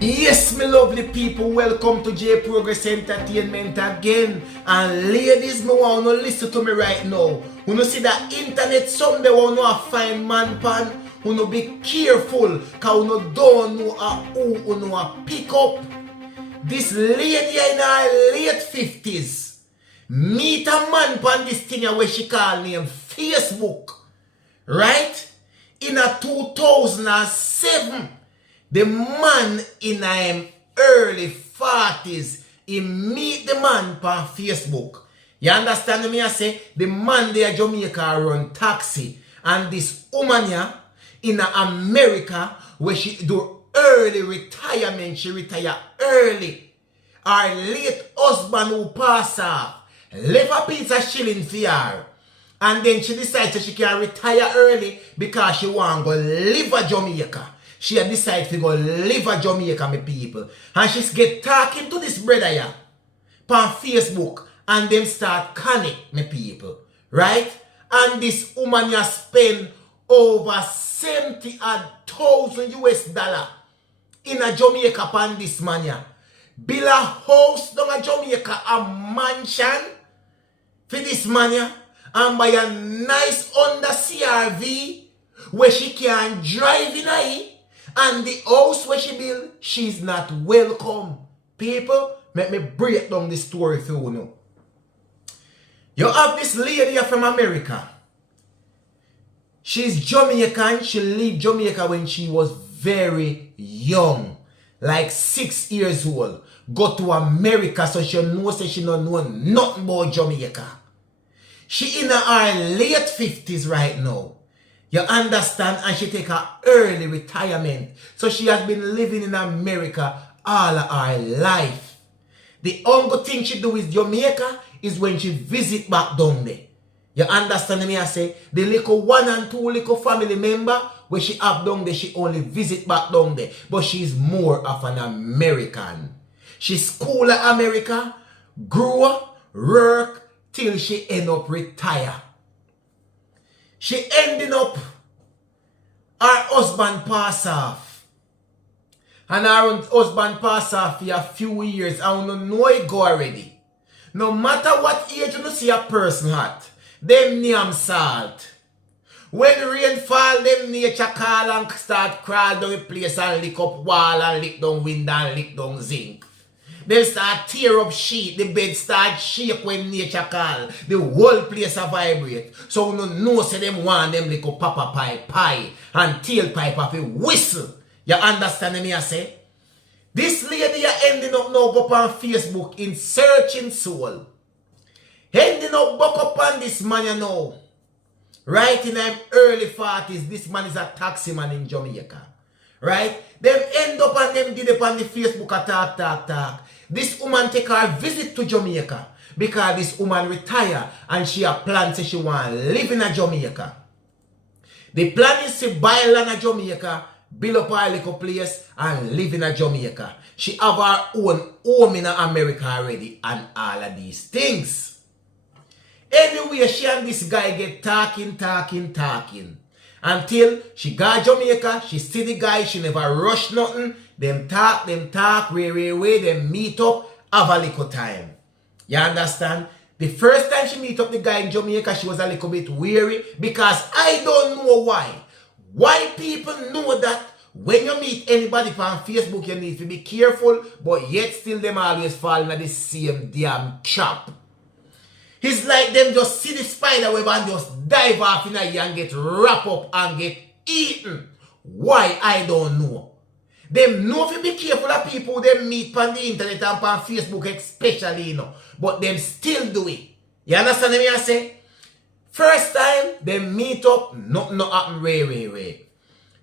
Yes, my lovely people, welcome to J Progress Entertainment again. And ladies, me want to listen to me right now. When you see that internet, someday want to find man pan, you be careful, cause you don't know who you pick up. This lady in her late 50s, meet a man pan this thing where she call name Facebook, right? In a 2007. The man in early 40s, he meet the man on Facebook. You understand me? I say, the man there Jamaica run taxi. And this woman here, in America, where she do early retirement, she retire early. Her late husband who pass off, left a piece of shilling for her. And then she decides that she can retire early because she want to go live in Jamaica. She had decided to go live in Jamaica, my people. And she get talking to this brother here on Facebook. And them start connect, my people. Right? And this woman here spend over 70,000 US dollar in a Jamaica upon this man here. Build a house down in Jamaica, a mansion for this man here. And buy a nice Honda CRV where she can drive in it. And the house where she build, she's not welcome. People, let me break down this story for you now. You have this lady from America. She's Jamaican. She left Jamaica when she was very young. Like 6 years old. Go to America so she knows that she don't know nothing about Jamaica. She in her late 50s right now. You understand? And she take her early retirement. So she has been living in America all her life. The only thing she do with Jamaica is when she visit back down there. You understand me? I say, the little 1 and 2 little family member where she have down there, she only visit back down there. But she's more of an American. She school in America, grew up, work, till she end up retire. She ending up, her husband pass off. And her husband pass off for a few years. I don't know it go already. No matter what age you see a person at, them name salt. When rain fall, them nature call and start crawl down the place and lick up wall and lick down window and lick down zinc. They start tear up sheet, the bed start shake when nature call. The whole place a vibrate. So you know say them want them little papa pie and tailpipe of a whistle. You understand me I say? This lady you ending up now go up on Facebook in searching soul. Ending up back up on this man you know. Right in them early 40s, this man is a taxi man in Jamaica. Right? Them end up and them did upon the Facebook a talk. This woman take her visit to Jamaica because this woman retire and she a plan say she want to live in a Jamaica. The plan is to buy land in Jamaica, build up her little place and live in a Jamaica. She have her own home in America already and all of these things. Anyway, she and this guy get talking. Until she got Jamaica, she see the guy, she never rush nothing. Them talk, way, them meet up, have a little time. You understand? The first time she meet up the guy in Jamaica, she was a little bit weary because I don't know why. Why people know that when you meet anybody on Facebook, you need to be careful, but yet still them always fall into the same damn trap. It's like them just see the spider web and just dive off in a ear and get wrapped up and get eaten. Why? I don't know. Them know if you be careful of people them meet on the internet and on Facebook especially, you know. But them still do it. You understand me I say? First time, they meet up, nothing no happen way.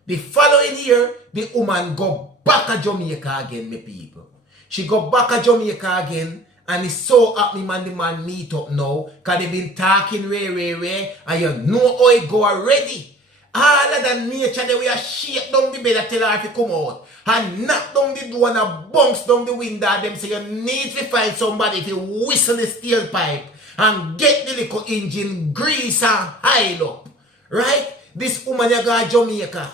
The following year, the woman go back to Jamaica again, my people. She go back to Jamaica again. And it's so happy man the man meet up now. Because they been talking way. And you know how it go already. All of the nature they will shake down the bed and tell her to come out. And knock down the door and bounce down the window. Them say you need to find somebody to whistle the steel pipe. And get the little engine grease and hide up. Right? This woman you got Jamaica.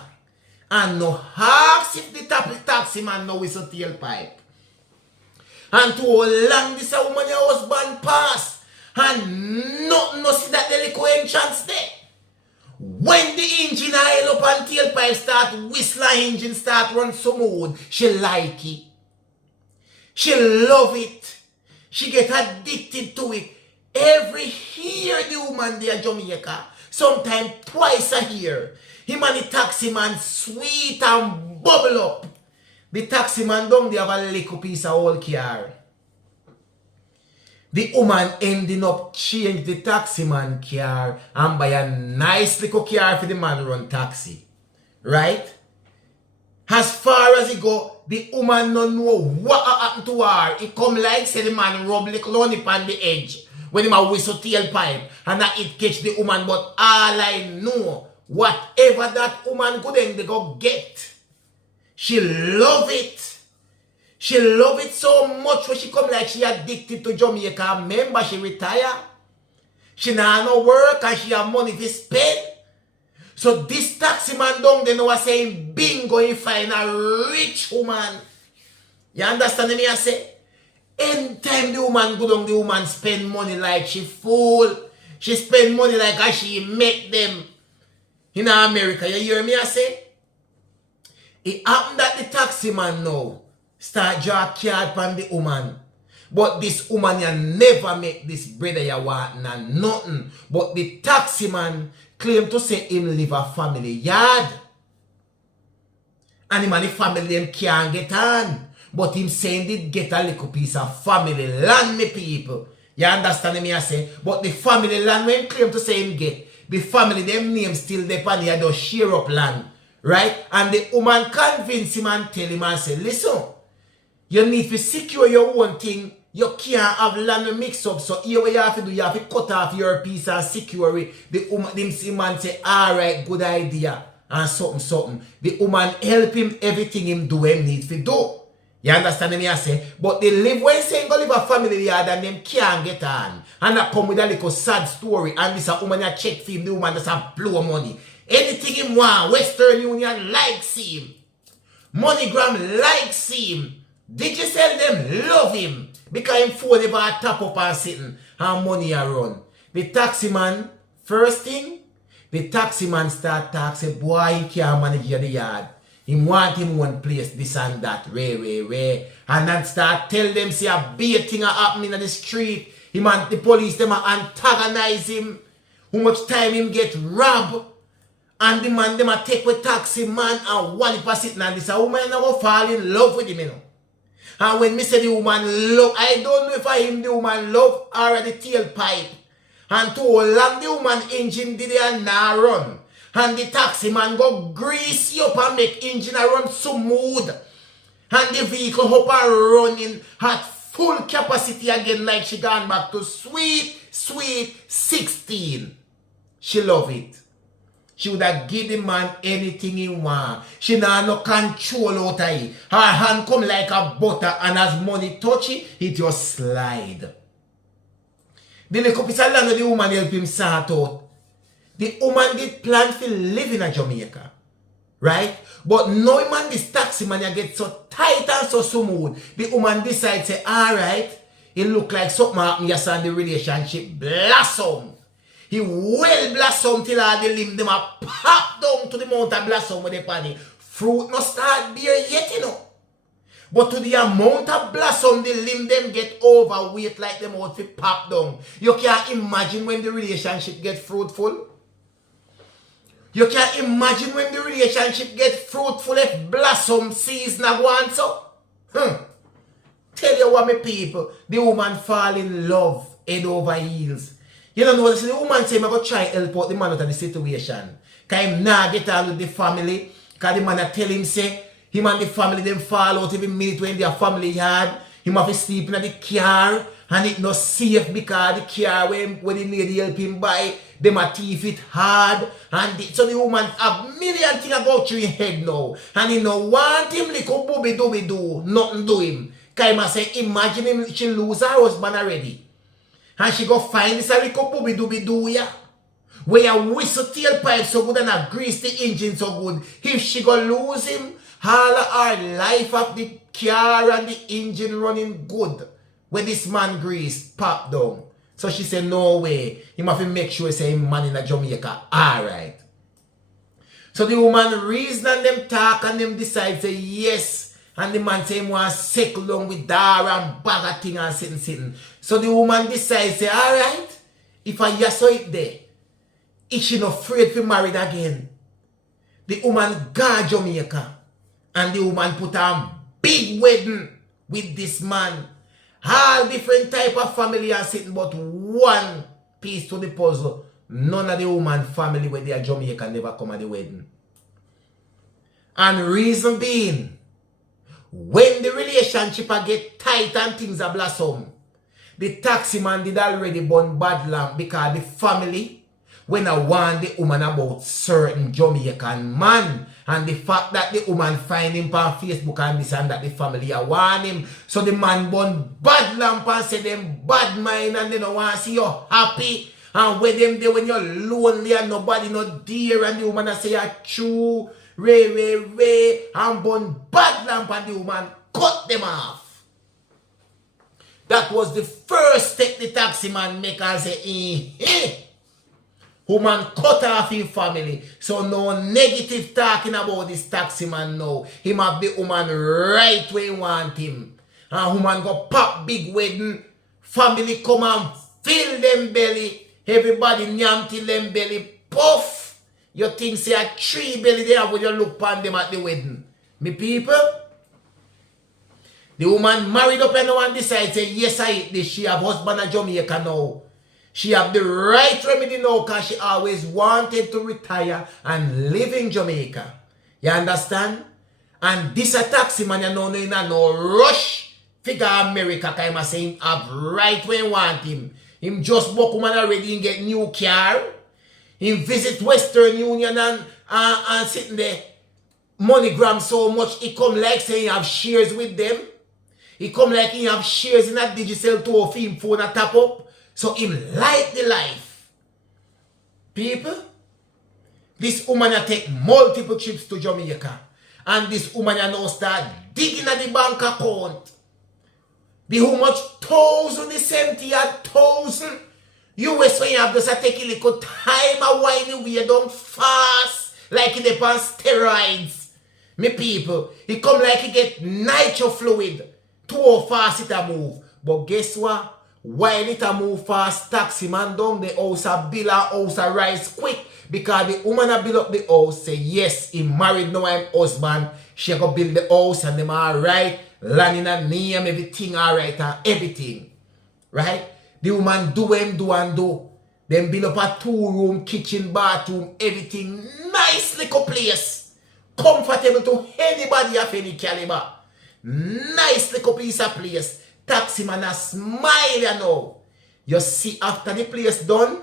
and no ask if the taxi man know whistle tailpipe. And to how long this a woman your husband pass, and nothing no see that the little entrance there. When the engine oil up and tailpipe start whistle, engine start run smooth, she like it. She love it. She get addicted to it. Every year the woman there in Jamaica, sometimes twice a year, him and the taxi man sweet and bubble up. The taxi man down there have a little piece of old car. The woman ending up change the taxi man car and buy a nice little car for the man run taxi. Right? As far as he go, the woman don't know what happened to her. It come like say the man rub little honey on the edge when him a whistle tailpipe and that it catch the woman. But all I know, whatever that woman go then they go get. She love it. She love it so much when she come like she addicted to Jamaica. Remember she retire. She nah no work and she have money to spend. So this taxi man down there know was saying bingo he find a rich woman. You understand me I say? Anytime the woman go down, the woman spend money like she fool. She spend money like how she make them in America. You hear me I say? It happened that the taxi man now start draw a card from the woman. But this woman you never make this brother you want and nothing. But the taxi man claim to say him live a family yard. And him and the family them can't get on. But him saying did get a little piece of family land, me people. You understand me I say? But the family land when him claim to say him get, the family them name still there and he just share up land. Right? And the woman convince him and tell him and say, listen, you need to secure your own thing. You can't have land mix up. So here what you have to do, you have to cut off your piece and secure it. The man say, alright, good idea. And something. The woman help him everything him do him need to do. You understand me I say? But they live when saying go live a family yard and them can't get on. And that come with a little sad story. And this a woman that check for him, the woman just have blow money. Anything him want, Western Union likes him. MoneyGram likes him. Digicel them love him. Because him phone never tap up and sitting and money a run. The taxi man, first thing, the taxi man start talk, say, boy, he can't manage the yard. He want him one place, this and that, ray. And then start tell them, say, a big thing happening in the street. Him and the police, them antagonize him. How much time him get robbed. And the man, them a take with taxi man and one if I sit and this a woman never fall in love with him, you know. And when me say the woman love, I don't know if I him the woman love or the tailpipe. And to how long the woman engine did it now run. And the taxi man go grease you up and make engine run smooth. And the vehicle up and running at full capacity again like she gone back to sweet 16. She love it. She would have give the man anything he want. She nah no control out of it. Her hand come like a butter and as money touch it, it just slide. The little piece of land the woman help him sort out. The woman did plan to live in a Jamaica. Right? But no man this taxi man you get so tight and so smooth. The woman decides say, alright, it look like something happened yesterday and the relationship blossom. He well blossom till all the limb them a pop down to the amount of blossom with the panny. Fruit no start bear yet, you know. But to the amount of blossom the limb them get overweight like them out to pop down. You can't imagine when the relationship get fruitful. You can't imagine when the relationship get fruitful if blossom season a go on so. Tell you what me people, the woman fall in love head over heels. You don't know, the woman say, I'm going to try help out the man out of the situation. Because him nah get on with the family. Because the man tell him, say, him and the family them fall out every minute when their family yard. Him have to sleep in the car. And it not safe because the car when the lady help him buy, them a thief it hard. And so the woman have million things about you in head now. And he no want him like a booby dooby do. Nothing do him. Because he say, imagine him, she lose her husband already. And she go find this a little booby dooby do ya. Where you whistle tailpipe so good and a grease the engine so good. If she go lose him, all her life of the car and the engine running good. When this man grease pop down. So she said, no way. He must make sure he say man in a Jamaica. Alright. So the woman reason and them talk and them decide say yes. And the man say he want to settle down with her and bag a thing and sitting. So the woman decides say, alright, if I just saw it there, is she not afraid to marry again? The woman go Jamaica. And the woman put on big wedding with this man. All different type of family are sitting, but one piece to the puzzle. None of the woman family where they are Jamaican never come at the wedding. And reason being, when the relationship get tight and things are blossom, the taxi man did already burn bad lamp because the family when I warn the woman about certain Jamaican man and the fact that the woman find him on Facebook and this and that the family are warn him. So the man burn bad lamp and say them bad mind and they don't want to see you happy. And with them there when you're lonely and nobody not dear and the woman say you're true, ray, and burn bad lamp and the woman cut them off. That was the first step the taxi man make and say, woman cut off his family. So no negative talking about this taxi man now. He have the woman right where he want him. And woman go pop big wedding. Family come and fill them belly. Everybody nyam till them belly puff. You think say a 3 belly they have when you look upon them at the wedding. Me people. The woman married up and no one decide say yes I eat this. She have husband in Jamaica now. She have the right remedy now because she always wanted to retire and live in Jamaica. You understand? And this a taxi man, you know, no rush figure America because I'm saying have right when you want him. Him just book man already and get new car. Him visit Western Union and sitting there. MoneyGram so much, he come like saying he have shares with them. He come like he have shares in a digital to a film phone and tap up. So him like the life. People, this woman take multiple trips to Jamaica. And this woman now start digging at the bank account. The how much 1,070,000 US when you have just take a little time a while we don't fast like it upon steroids. Me people, it come like he get nitro fluid. Too fast it a move. But guess what? While it a move fast, taxi man down the house a bill a house a rise quick. Because the woman a build up the house, say yes, he married now I'm husband. She go build the house and them alright. Land in a name, everything alright and everything. Right? The woman do him do and do. Then build up a 2-room, kitchen, bathroom, everything. Nice little place. Comfortable to anybody of any caliber. Nice little piece of place. Taxi man a smile you know. You see after the place done,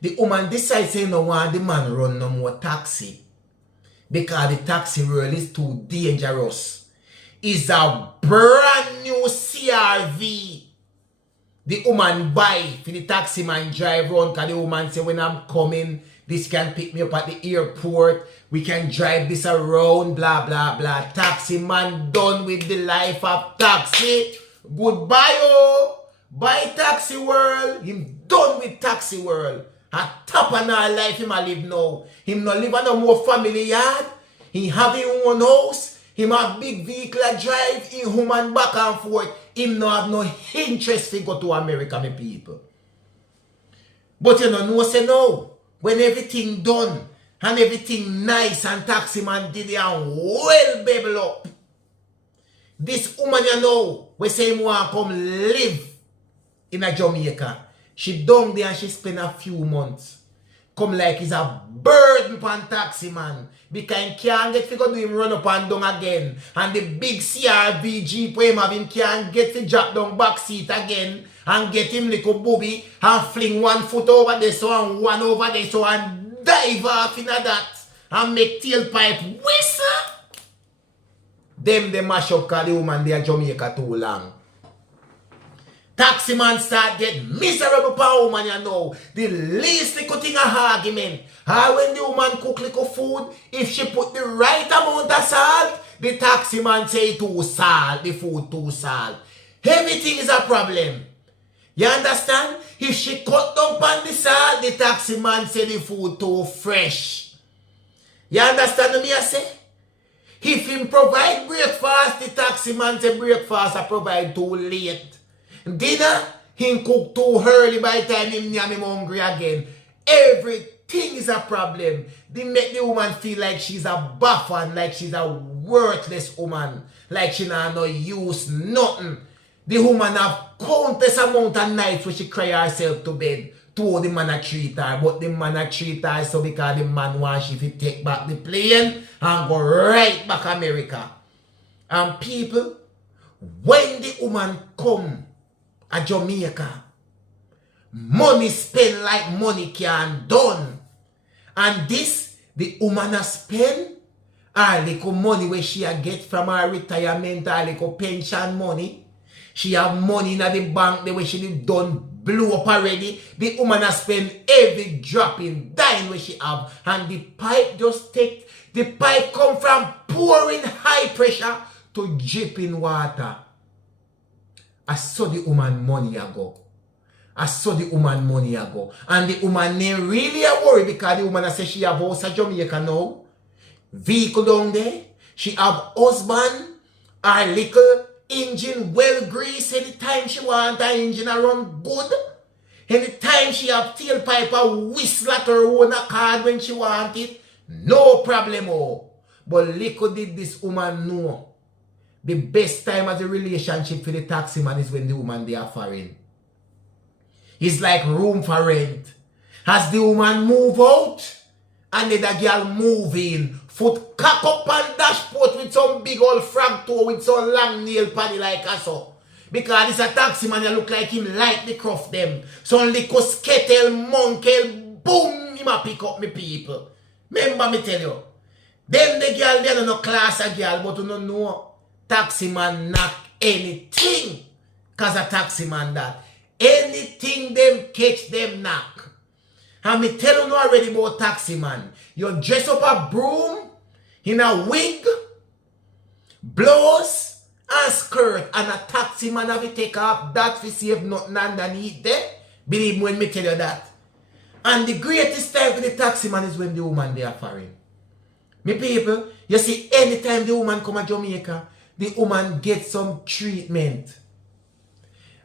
the woman decides say no want the man run no more taxi. Because the taxi world is too dangerous. It's a brand new CRV. The woman buy for the taxi man drive around because the woman say when I'm coming, this can pick me up at the airport. We can drive this around, blah, blah, blah. Taxi man done with the life of taxi. Goodbye, oh. Bye, taxi world. Him done with taxi world. A top of our life him a live now. Him not live in no more family yard. He have his own house. Him have big vehicle a drive. He human back and forth. Him no have no interest to go to America, my people. But you know say no. When everything done and everything nice and taxi man did it and well babble up. This woman you know, we say him want come live in a Jamaica. She down there and she spend a few months. Come like it's a burden upon taxi man. Because he can't get to go do him run up and down again. And the big CRV Jeep where him have him can't get to drop down back seat again. And get him little booby and fling one foot over there so and one over there so and dive off in that. And make tailpipe whistle. Them they mash up because the woman they are Jamaica too long. Taxi man start get miserable for woman, you know. The least little thing a argument. How when the woman cook little food, if she put the right amount of salt, the taxi man say too salt, the food too salt. Everything is a problem. You understand? If she cut down on the salt, the taxi man say the food too fresh. You understand what me I say? If him provide breakfast, the taxi man say breakfast I provide too late. Dinner, him cook too early by the time him hungry again. Everything is a problem. They make the woman feel like she's a buffer, like she's a worthless woman, like she not no use nothing. The woman have countless amount of nights where she cry herself to bed to the man a treat her, but the man a treat her so because the man wants she to take back the plane and go right back America. And people, when the woman come a Jamaica, money spend like money can done. And this, the woman a spend her little money where she a get from her retirement, her little pension money. She have money in the bank the way she done blew up already. The woman a spend every drop in dime where she have. And the pipe just take, the pipe come from pouring high pressure to dripping water. I saw the woman money ago. I saw the woman money ago. And the woman name really a worry because the woman say she have house in Jamaica now. Vehicle down there. She have husband. Her little engine well greased. Anytime she want her engine to run good. Anytime she have tailpipe a whistle at her own card when she want it. No problemo. But little did this woman know. The best time of the relationship for the taxi man is when the woman they are foreign. It's like room for rent. As the woman move out, and then the girl move in, foot cock up on dashboard with some big old frog toe with some long nail paddy like us so. Because it's a taxi man that look like him like the cruff them. Some little skettle, monkey, boom, him a pick up me people. Remember me tell you. Them the girl, they no class a girl, but you don't know. Taxi man knock anything. Cause a taxi man that. Anything them catch them knock. And me tell you already about taxi man. You dress up a broom in a wig, blouse, and skirt, and a taxi man have to take off that to save nothing underneath there. Believe me when me tell you that. And the greatest time for the taxi man is when the woman they are foreign. Me people, you see anytime the woman come to Jamaica, the woman gets some treatment.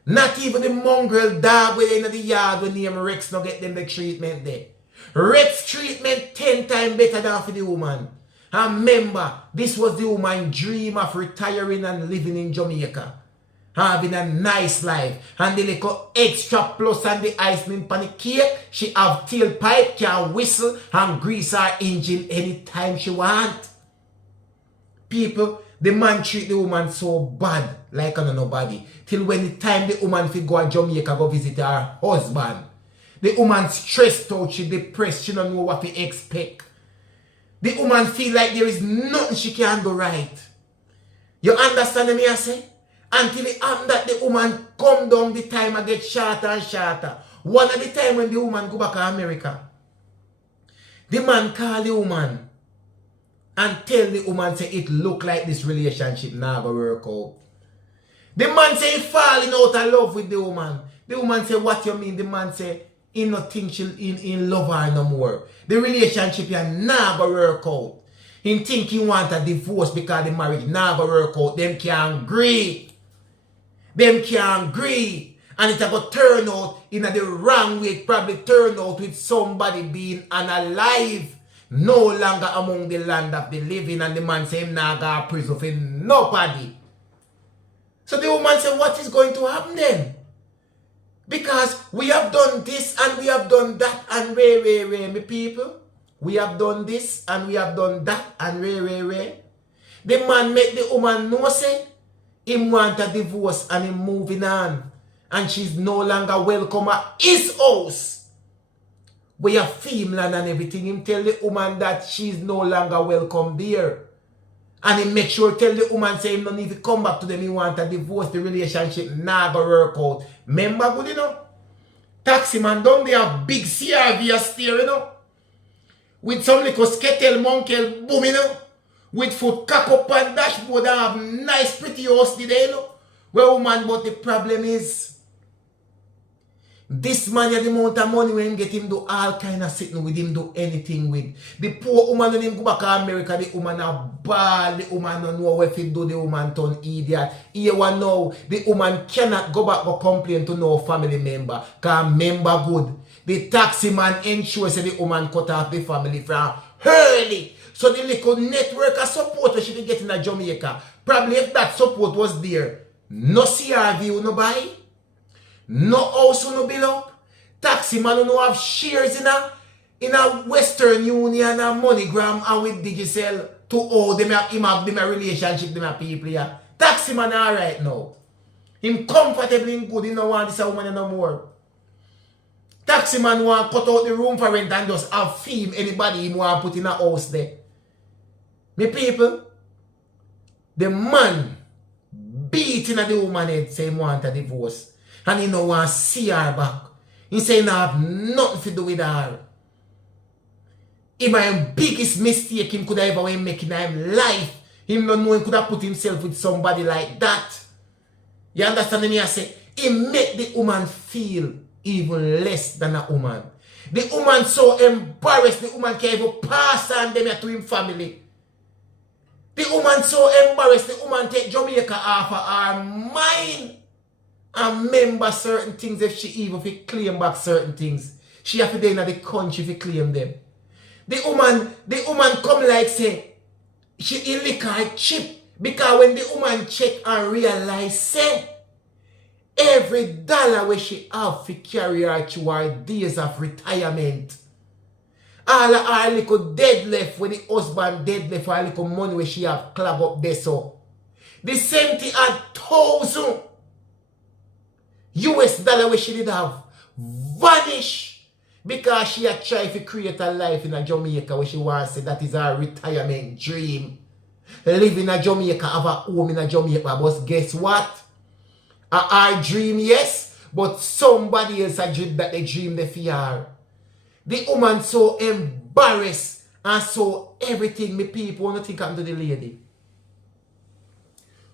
Not even the mongrel dog within the yard when name Rex no get them the treatment there. Rex treatment 10 times better than for the woman. And remember, this was the woman's dream of retiring and living in Jamaica. Having a nice life. And the little extra plus and the icing pan the cake, she have tailpipe, can whistle and grease her engine anytime she want. People, the man treat the woman so bad like nobody. Till when the time the woman fit go to Jamaica go visit her husband. The woman stressed out, she depressed, she don't know what to expect. The woman feel like there is nothing she can do right. You understand me I say? Until it happen that the woman come down the time and get shorter and shorter. One of the time when the woman go back to America. The man call the woman and tell the woman say it look like this relationship now go work out. The man say he falling out of love with the woman. The woman say what you mean? The man say he not think she in love her no more. The relationship here now go work out. He think he want a divorce because the marriage now go work out. Them can't agree. Them can't agree. And it go turn out in the wrong way. It probably turn out with somebody being unalive. No longer among the land of the living. And the man say him now go to prison for nobody. So the woman say what is going to happen then? Because we have done this and we have done that and way, me people. We have done this and we have done that and way. The man make the woman know say him want a divorce and him moving on. And she's no longer welcome at his house. We have female and everything. Him tell the woman that she's no longer welcome there. And he make sure tell the woman say him no need to come back to them. He want to divorce the relationship. Nah go work out. Remember good you know? Taxi man down there have big CRV steer you know. With some little skettle monkey boom you know. With foot cock up and dashboard and have nice pretty house there you know. Well woman but the problem is this man had the amount of money when him get him do all kind of sitting with him do anything with. The poor woman when him go back to America, the woman a ball, the woman don't know what to do, the woman turn idiot. Here one now, the woman cannot go back or complain to no family member, cause member good. The taxi man ensures the woman cut off the family from early. So the little network of support she can get in Jamaica, probably if that support was there, no CRV no buy. No house no bill up. Taxi man no have shares in a Western Union and MoneyGram and with Digicel to all them have them a relationship them a people yeah. Taxi man alright now. Him comfortably and good, he no want this woman no more. Taxi man want cut out the room for rent and just have fee anybody he want put in a house there. Me people, the man beating at the woman head say he want a divorce. And he no want to see her back. He say he have nothing to do with her. If my biggest mistake him could have ever make in his life, him not know he could have put himself with somebody like that. You understand me? I say, he make the woman feel even less than a woman. The woman so embarrassed, the woman can't even pass on them to him family. The woman so embarrassed, the woman take Jamaica off of her mind. And remember certain things if she even if claim back certain things. She have to be in the country if you claim them. The woman come like say she lick her chip because when the woman check and realize say every dollar where she have to carry her to her days of retirement. All of her little dead left when the husband dead left her little money where she have clag up there so. The same thing at 1,000 US dollar where she did have vanish because she had tried to create a life in a Jamaica where she wants to say that is her retirement dream. Live in a Jamaica, have a home in a Jamaica, but guess what? Our dream, yes, but somebody else a dream that they dream they fear. The woman so embarrassed and so everything, me people, want to think happened to the lady.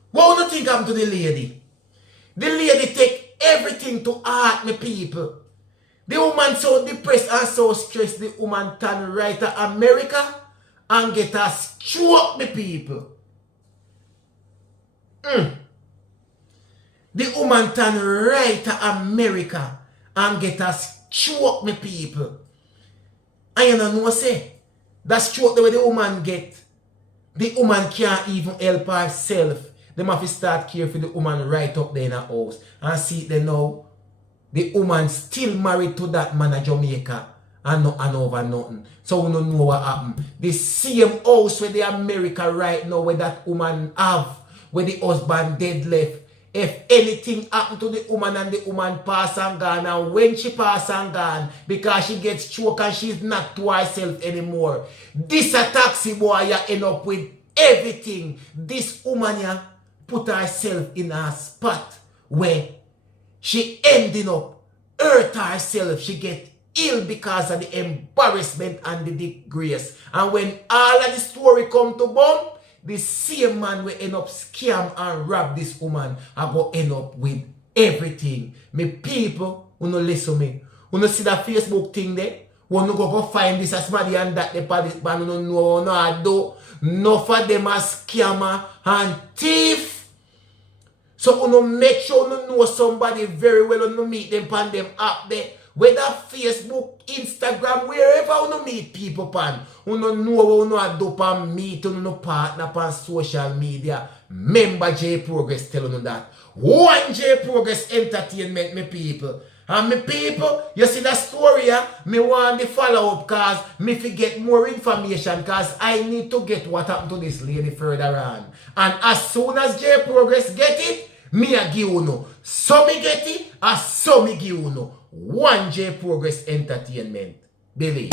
What want to think happened to the lady? The lady take everything to heart, me people. The woman so depressed and so stressed, the woman turn right to America and get a stroke, me people. The woman turn right to America and get a stroke, me people. And you know say, that stroke the way the woman get, the woman can't even help herself. They have to start care for the woman right up there in her house. And see they know the woman still married to that man in Jamaica and no and over nothing. So we don't know what happened. The same house where the America right now where that woman have, where the husband dead left. If anything happened to the woman and the woman pass and gone, and when she pass and gone, because she gets choked and she's not to herself anymore, this a taxi boy you end up with everything. This woman ya put herself in a spot where she ending up hurt herself. She get ill because of the embarrassment and the disgrace. And when all of the story come to bomb, the same man will end up scam and rob this woman and go end up with everything. Me people, who no listen me, who no see that Facebook thing there, who no go find this as somebody and that the party man no know no I do. No for them a scammer and thief. So you make sure you know somebody very well, you meet them on them app there. Whether Facebook, Instagram, wherever you meet people pan, you know what you do pan meet, you know partner pan social media. Member J Progress telling you that. One J Progress Entertainment, me people. And me people, you see that story, me want the follow up cause me forget more information cause I need to get what happened to this lady further on. And as soon as J Progress get it, me a give you know. So me get it, as so me give you know. One J Progress Entertainment. Believe.